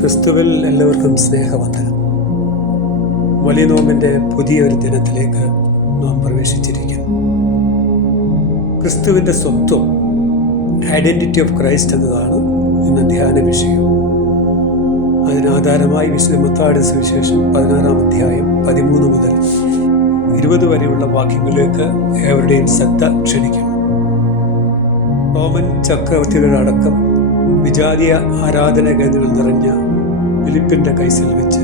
ക്രിസ്തുവിൽ എല്ലാവർക്കും സ്നേഹവന്ദനം. വലിയ നോമ്പിൻ്റെ പുതിയൊരു ദിനത്തിലേക്ക് നാം പ്രവേശിച്ചിരിക്കുന്നു. ക്രിസ്തുവിൻ്റെ സ്വത്വം, ഐഡൻറ്റിറ്റി ഓഫ് ക്രൈസ്റ്റ് എന്നതാണ് ഇന്ന് ധ്യാന വിഷയം. അതിനാധാരമായി വിശുദ്ധ മത്തായിയുടെ സുവിശേഷം 16-ാം അധ്യായം 13 മുതൽ 20 വരെയുള്ള വാക്യങ്ങളിലേക്ക് ഏവരുടെയും ശ്രദ്ധ ക്ഷണിക്കുന്നു. റോമൻ ചക്രവർത്തിയുടെ അടക്കം വിജാതീയ ആരാധന കേന്ദ്രങ്ങൾ നിറഞ്ഞ ഫിലിപ്പിൻ്റെ കൈസിൽ വെച്ച്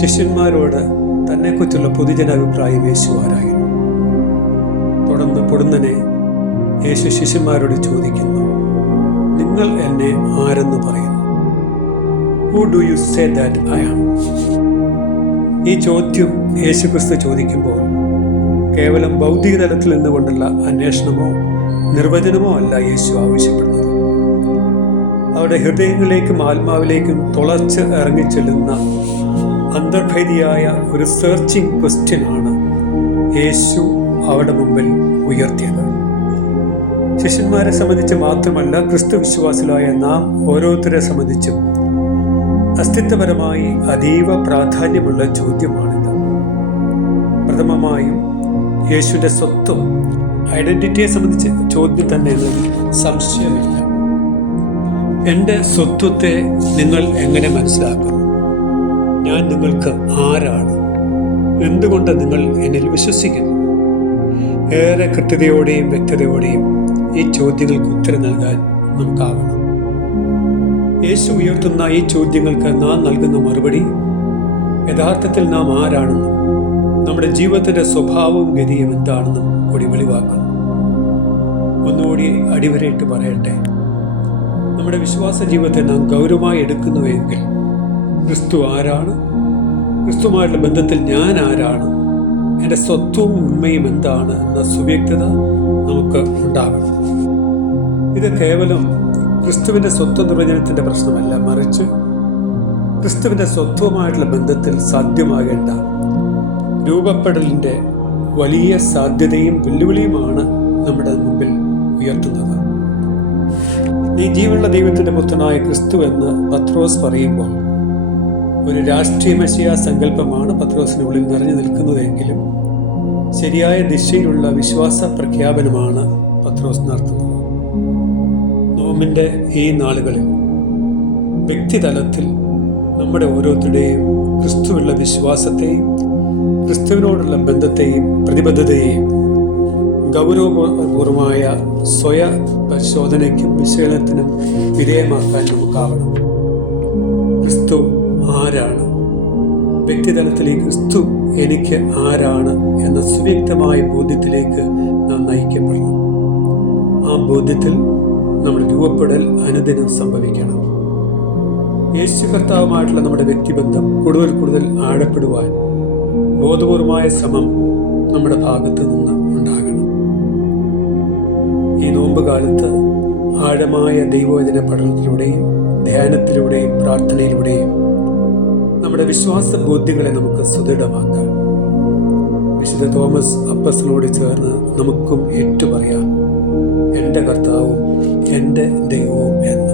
ശിഷ്യന്മാരോട് തന്നെക്കുറിച്ചുള്ള പൊതുജനാഭിപ്രായം യേശു ആരായിരുന്നു. തുടർന്ന് പൊടുന്നനെ യേശു ശിഷ്യന്മാരോട് ചോദിക്കുന്നു, നിങ്ങൾ എന്നെ ആരെന്ന് പറയുന്നു? Who do you say that I am? ഈ ചോദ്യം യേശുക്രിസ്തു ചോദിക്കുമ്പോൾ കേവലം ഭൗതിക തലത്തിൽ നിന്നുകൊണ്ടുള്ള അന്വേഷണമോ നിർവചനമോ അല്ല യേശു ആവശ്യപ്പെടുന്നത്. അവരുടെ ഹൃദയങ്ങളിലേക്കും ആത്മാവിലേക്കും തുളച്ച് ഇറങ്ങിച്ചെല്ലുന്ന അന്തർഭേദിയായ ഒരു സെർച്ചിങ് ക്വസ്റ്റ്യനാണ് യേശു അവരുടെ മുമ്പിൽ ഉയർത്തിയത്. ശിഷ്യന്മാരെ സംബന്ധിച്ച് മാത്രമല്ല, ക്രിസ്തു വിശ്വാസികളായ നാം ഓരോരുത്തരെ സംബന്ധിച്ചും അസ്തിത്വപരമായി അതീവ പ്രാധാന്യമുള്ള ചോദ്യമാണിത്. പ്രഥമമായും യേശുവിൻ്റെ സ്വത്വം, ഐഡൻറ്റിറ്റിയെ സംബന്ധിച്ച് ചോദ്യം തന്നെ എന്നതിൽ സംശയമില്ല. എൻ്റെ സ്വത്വത്തെ നിങ്ങൾ എങ്ങനെ മനസ്സിലാക്കുന്നു? ഞാൻ നിങ്ങൾക്ക് ആരാണ്? എന്തുകൊണ്ട് നിങ്ങൾ എന്നിൽ വിശ്വസിക്കുന്നു? ഏറെ കൃത്യതയോടെയും വ്യക്തതയോടെയും ഈ ചോദ്യങ്ങൾക്ക് ഉത്തരം നൽകാൻ നമുക്കാവണം. യേശു ഉയർത്തുന്ന ഈ ചോദ്യങ്ങൾക്ക് നാം നൽകുന്ന മറുപടി യഥാർത്ഥത്തിൽ നാം ആരാണെന്നും നമ്മുടെ ജീവിതത്തിൻ്റെ സ്വഭാവവും ഗതിയും എന്താണെന്നും കൂടി വെളിവാക്കണം. ഒന്നുകൂടി അടിവരയിട്ട് പറയട്ടെ, നമ്മുടെ വിശ്വാസ ജീവിതത്തെ നാം ഗൗരവമായി എടുക്കുന്നുവെങ്കിൽ ക്രിസ്തു ആരാണ്? ക്രിസ്തുവുമായിട്ടുള്ള ബന്ധത്തിൽ ഞാൻ ആരാണ്? എൻ്റെ സ്വത്വവും ഉണ്മയും എന്താണ് എന്ന സുവ്യക്തത നമുക്ക് ഉണ്ടാകണം. ഇത് കേവലം ക്രിസ്തുവിൻ്റെ സ്വത്വ നിർവചനത്തിൻ്റെ പ്രശ്നമല്ല, മറിച്ച് ക്രിസ്തുവിൻ്റെ സ്വത്വമായിട്ടുള്ള ബന്ധത്തിൽ സാധ്യമാകേണ്ട രൂപപ്പെടലിൻ്റെ വലിയ സാധ്യതയും വെല്ലുവിളിയുമാണ് നമ്മുടെ മുമ്പിൽ ഉയർത്തുന്നത്. നീ ജീവനുള്ള ദൈവത്തിൻ്റെ പുത്രനായ ക്രിസ്തു എന്ന് പത്രോസ് പറയുമ്പോൾ ഒരു രാഷ്ട്രീയ മെസ്സിയ സങ്കല്പമാണ് പത്രോസിന് ഉള്ളിൽ നിറഞ്ഞു നിൽക്കുന്നതെങ്കിലും ശരിയായ ദിശയിലുള്ള വിശ്വാസ പ്രഖ്യാപനമാണ് പത്രോസ് നടത്തുന്നത്. നോമ്പിൻ്റെ ഈ നാളുകളിൽ വ്യക്തിതലത്തിൽ നമ്മുടെ ഓരോരുത്തരുടെയും ക്രിസ്തുവിലുള്ള വിശ്വാസത്തെയും ക്രിസ്തുവിനോടുള്ള ബന്ധത്തെയും പ്രതിബദ്ധതയെയും ഗൗരവപൂർവമായ സ്വയ പരിശോധനയ്ക്കും വിശകലനത്തിനും വിധേയമാക്കാൻ നമുക്കാവണം. ക്രിസ്തു ആരാണ്? വ്യക്തിതലത്തിൽ ഈ ക്രിസ്തു എനിക്ക് ആരാണ് എന്ന സുവ്യക്തമായ ബോധ്യത്തിലേക്ക് നാം നയിക്കപ്പെടണം. ആ ബോധ്യത്തിൽ നമ്മുടെ രൂപപ്പെടൽ അനുദിനം സംഭവിക്കണം. യേശു കർത്താവുമായിട്ടുള്ള നമ്മുടെ വ്യക്തിബന്ധം കൂടുതൽ ആഴപ്പെടുവാൻ ബോധപൂർവമായ ശ്രമം നമ്മുടെ ഭാഗത്ത് നിന്ന് ഉണ്ടാകണം. ഈ നോമ്പ് കാലത്ത് ആഴമായ ദൈവവചന പഠനത്തിലൂടെയും ധ്യാനത്തിലൂടെയും പ്രാർത്ഥനയിലൂടെയും നമ്മുടെ വിശ്വാസ ബോധ്യങ്ങളെ നമുക്ക് സുദൃഢമാക്കാം. വിശുദ്ധ തോമസ് അപ്പസ്തലനോട് ചേർന്ന് നമുക്കും ഏറ്റുപറയാം, എൻ്റെ കർത്താവും എൻ്റെ ദൈവവും എന്ന്.